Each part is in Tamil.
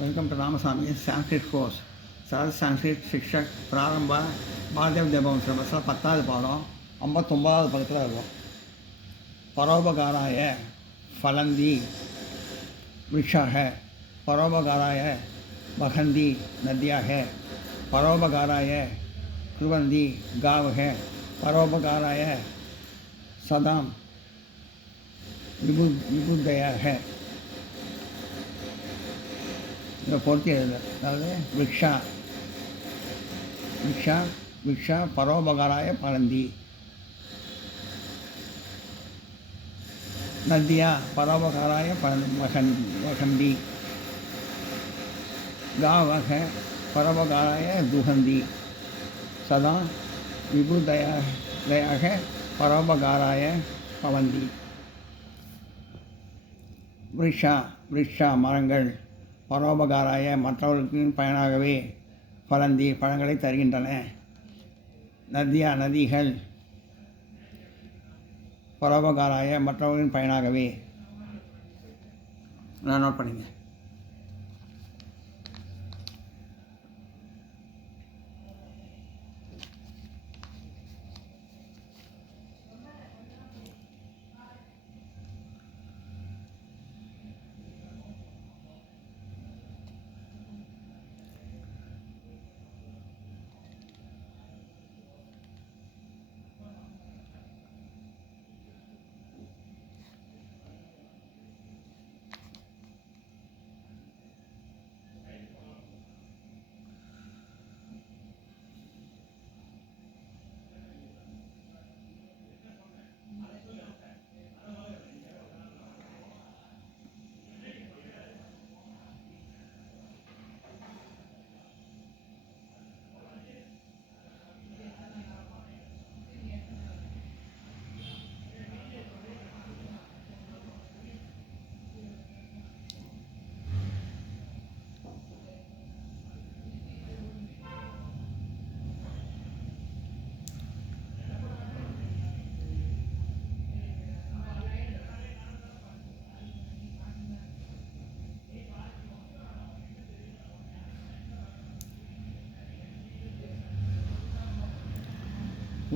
Welcome to Ramaswamy Sanskrit course सरल संस्कृत शिक्षक प्रारंभ भारतीय विद्याभवन सिलेबस 10வது பாடம் 59வது பக்கத்தில் இருக்கும். परोपकाराय फलन्ति वृक्षाः परोपकाराय वहन्ति नद्याः परोपकाराय कुर्वन्ति गावः परोपकाराय सदा विबुद्धयः பொருத்தி எழுது. அதாவது விக்ஷா விக்ஷா விக்ஷா பரோபகாராய பலந்தி, நதியா பரோபகாராய வகந்தி, காவக பரோபகாராய துகந்தி, சதா விபுதயாக பரோபகாராய பவந்தி. விருஷா விருஷா மரங்கள் பரோபகாராய மற்றவர்களுக்கு பயனாகவே பலந்தி பழங்களை தருகின்றன. நதியா நதிகள் பரோபகாராய மற்றவர்களின் பயனாகவே. நான் நோட் பண்ணிங்க.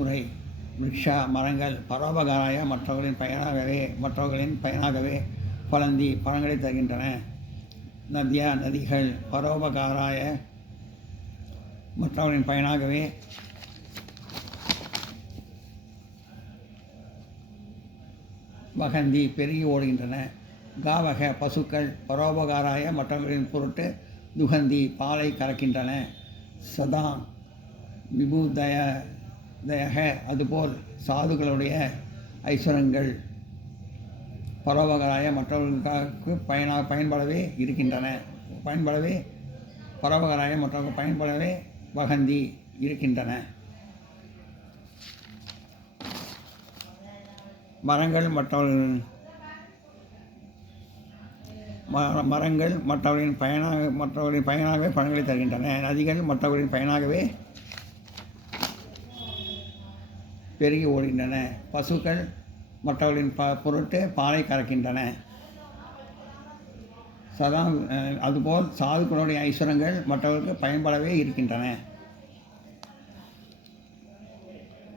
உரை விருஷா மரங்கள் பரோபகாராய மற்றவர்களின் பயனாகவே பலந்தி பழங்களை தருகின்றன. நதியா நதிகள் பரோபகாராய மற்றவர்களின் பயனாகவே வகந்தி பெருகி ஓடுகின்றன. காவக பசுக்கள் பரோபகாராய மற்றவர்களின் பொருட்டு துகந்தி பாலை கறக்கின்றன. சதா விபுதயக அதுபோல் சாதுக்களுடைய ஐஸ்வரங்கள் பரோபகாராய மற்றவர்களுக்கு பயன்படவே இருக்கின்றன. பரோபகாராய மற்றவர்கள் பயன்படவே வகந்தி இருக்கின்றன. மரங்கள் மற்றவர்களின் பயனாகவே பழங்களை தருகின்றன. நதிகள் மற்றவர்களின் பயனாகவே பெருகி ஓடுகின்றன. பசுக்கள் மற்றவர்களின் பொருட்டு பாலை கறக்கின்றன. சதா அதுபோல் சாதுக்களுடைய ஐஸ்வரங்கள் மற்றவர்களுக்கு பயன்படவே இருக்கின்றன.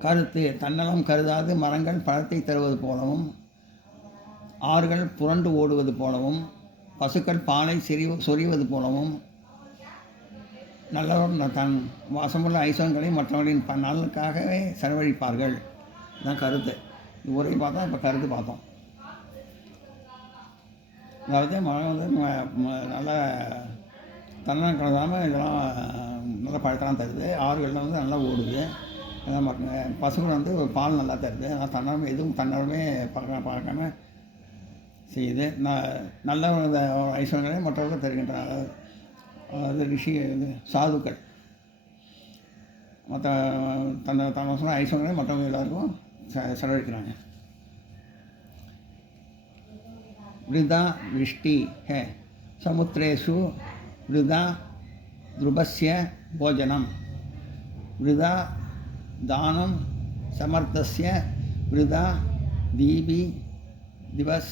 கருத்து தன்னலம் கருதாது மரங்கள் பழத்தை தருவது போலவும், ஆறுகள் புரண்டு ஓடுவது போலவும், பசுக்கள் பாலை சொரிவது போலவும், நல்லவர் தன் வாசமுள்ள ஐஸ்வரங்களை மற்றவர்களின் நலனுக்காகவே செலவழிப்பார்கள். இதுதான் கருத்து. உரை பார்த்தோம், இப்போ கருத்து பார்த்தோம். அதாவது மழை நல்ல தன்னலம் கலந்தாமல் இதெல்லாம் நல்ல பழத்தெல்லாம் தருது. ஆறுகளில் நல்லா ஓடுது. பசுக்கள் பால் நல்லா தருது. ஆனால் தன்னலம் எதுவும் தன்னலமே பார்க்காம செய்யுது. நல்ல ஐஸ்வரங்களை மற்றவர்கள் தருகின்றன. அது ரிஷி சாதுக்கள் மற்ற தன் ஐஸ்வரங்களை மற்றவங்க எல்லாருக்கும் செலவழிக்கிறாங்க. விருதா விஷ்டி ஹே சமுத்திரேஷு விருதா த்ருபஸ்ய போஜனம் விருதா தானம் சமர்த்தஸ்ய விருதா தீபி दिवस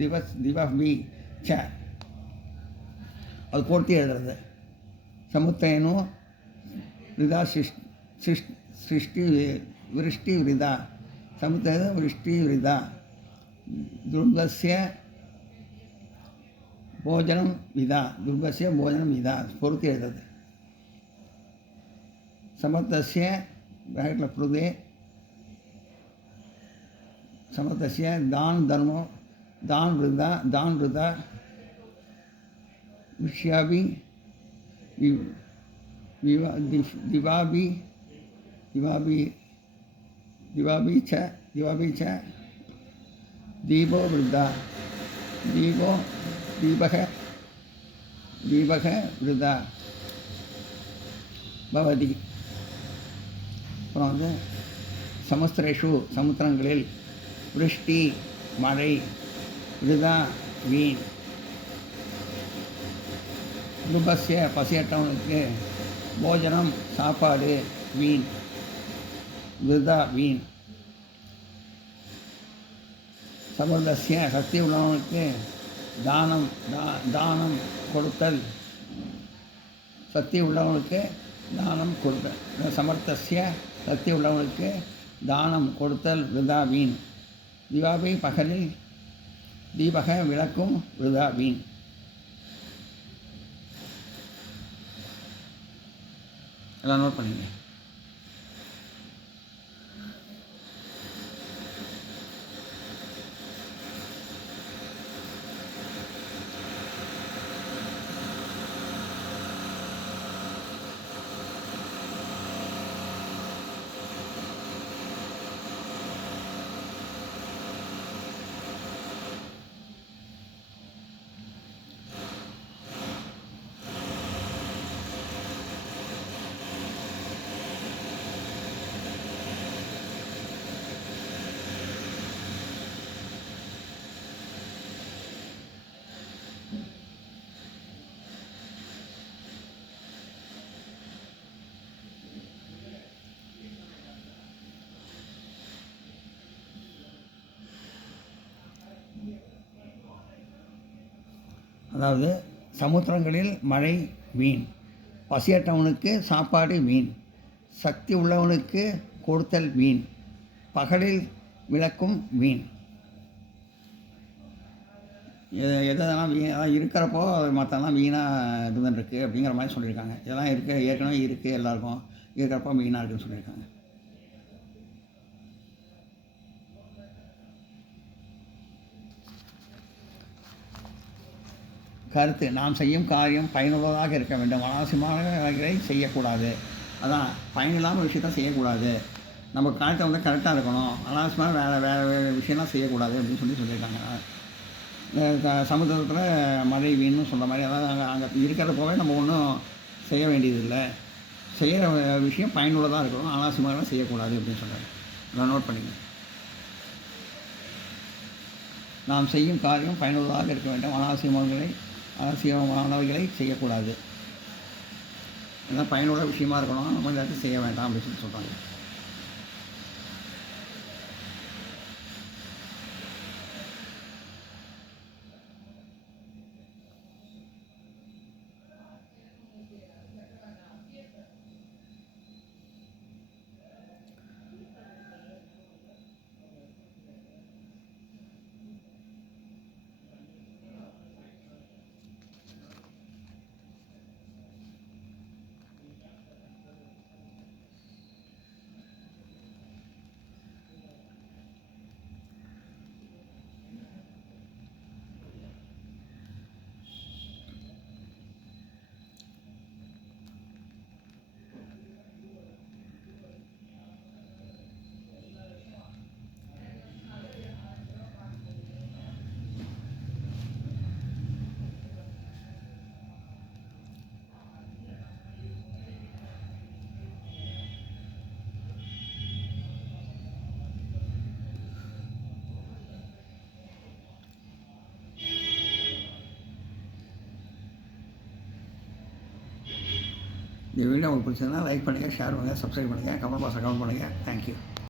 दिवस दिवस भी छ அது பொருத்தி எழுதுறது. சமுத்தையனு விதா சிருஷ்டி விருஷ்டி விரிதா. சமுத்தைய விருஷ்டி விரிதா. துர்கஸ்ய போஜனம் விதா. துர்கஸ்ய போஜனம் விதா பொருத்தி எழுதுறது. சமர்த்தஸ்ய பிராக்கெட்டில் புருதே. சமர்த்தஸ்ய தான் தர்மோ தான் விருதா விஷயாபி திவாபி ச தீபோ விருதா. தீபக விருதா பவதி. அப்புறம் சமுத்திரேஷு சமுத்திரங்களில் விருஷ்டி மழை விருதா வீண். துபஸ்ய பசியற்றவனுக்கு போஜனம் சாப்பாடு வீண் விருதா வீண். சமர்தஸ்ய சக்தி உள்ளவனுக்கு தானம் கொடுத்தல். சக்தி உள்ளவனுக்கு தானம் கொடுத்தல். சமர்த்தஸ்ய சக்தி உள்ளவனுக்கு தானம் கொடுத்தல் விருதா வீண். திவாபி பகலில் தீபக விளக்கும் விருதா வீண். எல்லாம் நோட் பண்ணிங்க. அதாவது சமுத்திரங்களில் மழை வீண். பசியற்றவனுக்கு சாப்பாடு வீண். சக்தி உள்ளவனுக்கு கொடுத்தல் வீண். பகலில் விளக்கும் வீண். எதெல்லாம் இருக்கிறப்போ மற்றெல்லாம் வீணாக இருந்துருக்கு அப்படிங்கிற மாதிரி சொல்லியிருக்காங்க. இதெல்லாம் ஏற்கனவே இருக்குது எல்லாருக்கும், இருக்கிறப்போ வீணாக இருக்குதுன்னு சொல்லியிருக்காங்க. கருத்து: நாம் செய்யும் காரியம் பயனுள்ளதாக இருக்க வேண்டும். அனாவசியமானவைகளை செய்யக்கூடாது. அதான் பயனில்லாமல் விஷயத்தான் செய்யக்கூடாது. நம்ம காரியத்தை கரெக்டாக இருக்கணும். அனாவசியமாக வேறு விஷயம்லாம் செய்யக்கூடாது அப்படின்னு சொல்லியிருக்காங்க. சமுத்திரத்தில் மழை வீணுன்னு சொல்கிற மாதிரி, அதாவது அங்கே இருக்கிறப்போவே நம்ம ஒன்றும் செய்ய வேண்டியதில்லை. செய்கிற விஷயம் பயனுள்ளதாக இருக்கணும், அனாவசியமாக செய்யக்கூடாது அப்படின்னு சொல்கிறாங்க. அதை நோட் பண்ணிங்க. நாம் செய்யும் காரியம் பயனுள்ளதாக இருக்க வேண்டும். அனாவசியமானவைகளை செய்யக்கூடாது. ஏன்னா பயனுள்ள விஷயமா இருக்கணும், நம்ம எல்லாத்தையும் செய்ய வேண்டாம் அப்படின்னு சொல்கிறாங்க. இந்த வீடியோ உங்களுக்கு பிடிச்சதுன்னா லைக் பண்ணுங்கள், ஷேர் பண்ணுங்கள், சப்ஸ்கிரைப் பண்ணுங்கள், கமெண்ட் பாக்ஸில் கமெண்ட் பண்ணுங்கள். தேங்க்யூ.